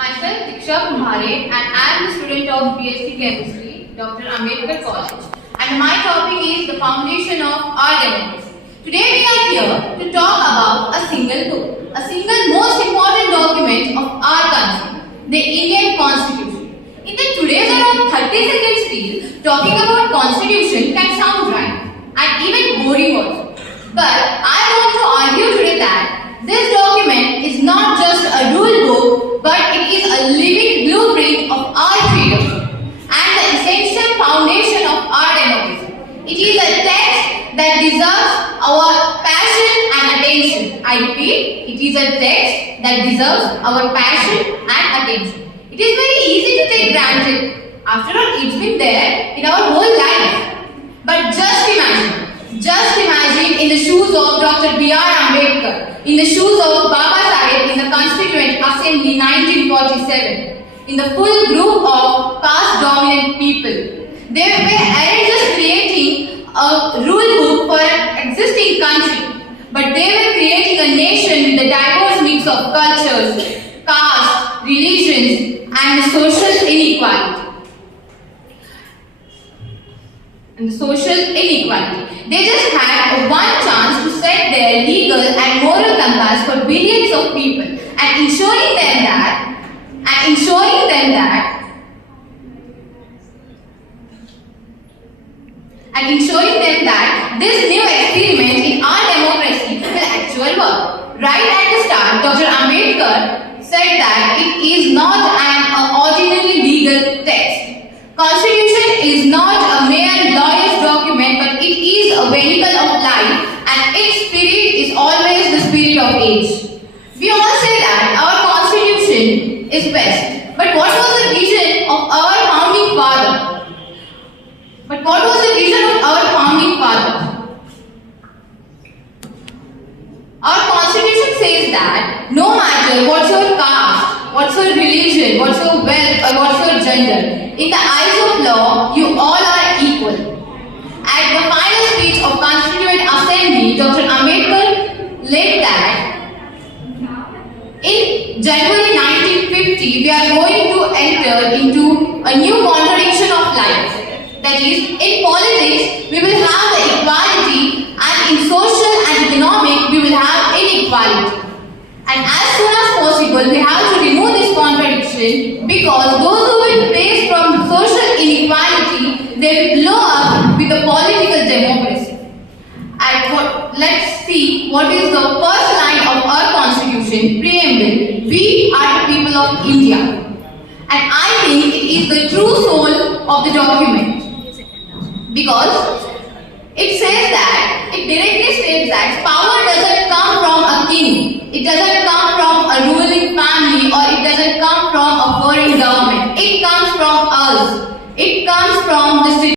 Myself Diksha Kumhare and I am the student of BSc Chemistry, Dr. Ambedkar College. And my topic is the foundation of our democracy. Today we are here to talk about a single book, a single most important document of our country, the Indian Constitution. In the today's around 30 seconds reel, talking about Constitution can sound right and even boring also. But I want to argue today that this document is not just a rule book, but it is a living blueprint of our freedom and the essential foundation of our democracy. It is a text that deserves our passion and attention. I repeat, it is a text that deserves our passion and attention. It is very easy to take granted. After all, it's been there in our whole life. But just imagine in the shoes of Dr. B.R. Ambedkar, in the shoes of Baba Saheb in the Constituent Assembly 1947, in the full group of caste-dominant people. They weren't just creating a rule book for an existing country, but they were creating a nation with a diverse mix of cultures, caste, religions, and social inequality. They just had one chance to set their legal and moral compass for billions of people and ensuring them that this new experiment in our democracy will actually work. Right at the start, Dr. Ambedkar said that it is not an ordinary legal text. Constitution is not a mere lawyer's document, but it is a vehicle of life, and its spirit is always the spirit of age. We all say that our Constitution is best, but what was the vision of our founding father? Our Constitution says that no matter what's your caste, what's your religion, what's your wealth, or what's your gender, in the eyes of law, you all are equal. At the final speech of Constituent Assembly, Dr. Ambedkar laid that in January 1950, we are going to enter into a new contradiction of life. That is, in politics, we will have the equality, and in social and economic, we will have inequality. And as soon as possible, we have to remove this contradiction, because those who will face from social inequality, they will blow up with the political democracy. And let's see what is the first line of our Constitution, preamble. We are the people of India. And I think it is the true soul of the document. Because it directly states that power doesn't come from a king, it doesn't come from a ruling family, or it doesn't come from a foreign government. It comes from us. It comes from the